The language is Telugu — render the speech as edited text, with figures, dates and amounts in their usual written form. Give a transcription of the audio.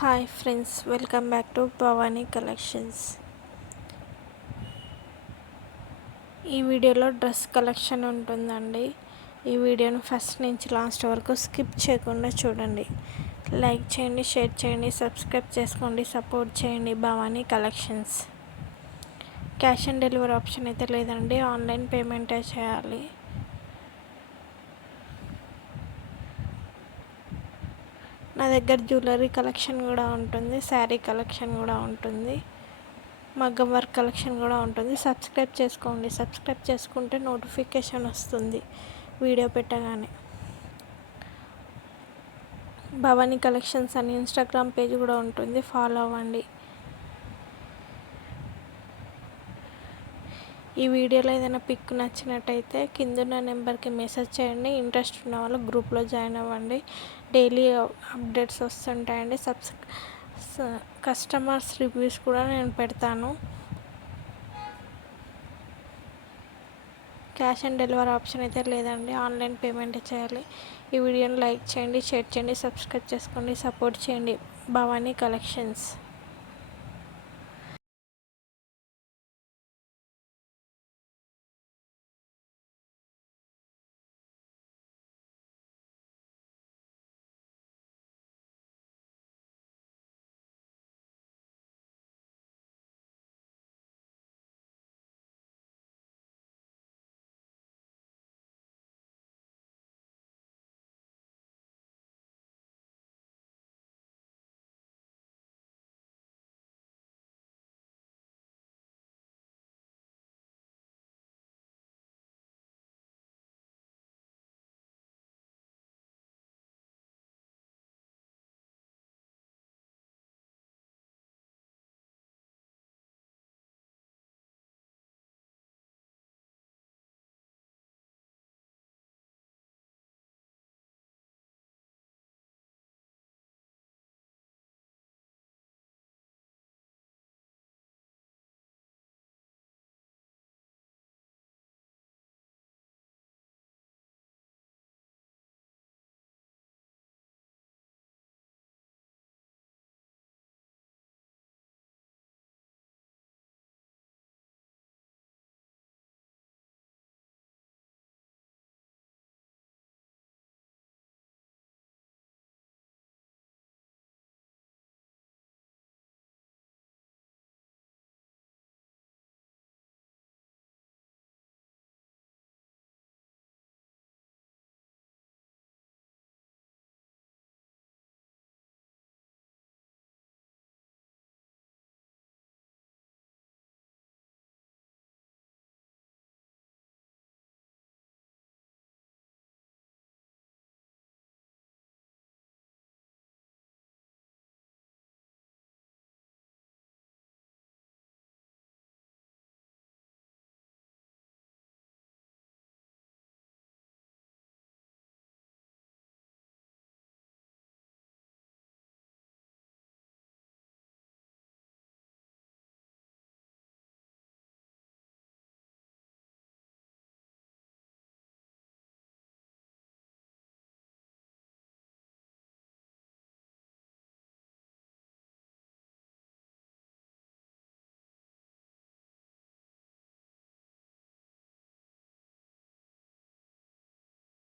Hi friends, welcome back to Bhavani collections. ఈ వీడియోలో డ్రెస్ కలెక్షన్ ఉంటుందండి. ఈ వీడియోను ఫస్ట్ నుంచి లాస్ట్ వరకు స్కిప్ చేయకుండా చూడండి. లైక్ చేయండి, షేర్ చేయండి, సబ్స్క్రైబ్ చేసుకోండి, సపోర్ట్ చేయండి. Bhavani collections. Cash on delivery option అయితే లేదండి, ఆన్లైన్ పేమెంటే చేయాలి. నా దగ్గర జ్యువెలరీ కలెక్షన్ కూడా ఉంటుంది, శారీ కలెక్షన్ కూడా ఉంటుంది, మగ్గం వర్క్ కలెక్షన్ కూడా ఉంటుంది. సబ్స్క్రైబ్ చేసుకోండి. సబ్స్క్రైబ్ చేసుకుంటే నోటిఫికేషన్ వస్తుంది వీడియో పెట్టగానే. భవానీ కలెక్షన్స్ అని ఇన్స్టాగ్రామ్ పేజ్ కూడా ఉంటుంది, ఫాలో అవ్వండి. ఈ వీడియోలో ఏదైనా పిక్ నచ్చినట్టయితే కిందున్న నెంబర్కి మెసేజ్ చేయండి. ఇంట్రెస్ట్ ఉన్న వాళ్ళు గ్రూప్లో జాయిన్ అవ్వండి. డైలీ అప్డేట్స్ వస్తుంటాయండి. కస్టమర్స్ రివ్యూస్ కూడా నేను పెడతాను. క్యాష్ ఆన్ డెలివరీ ఆప్షన్ అయితే లేదండి, ఆన్లైన్ పేమెంట్ చేయాలి. ఈ వీడియోని లైక్ చేయండి, షేర్ చేయండి, సబ్స్క్రైబ్ చేసుకోండి, సపోర్ట్ చేయండి. భవానీ కలెక్షన్స్.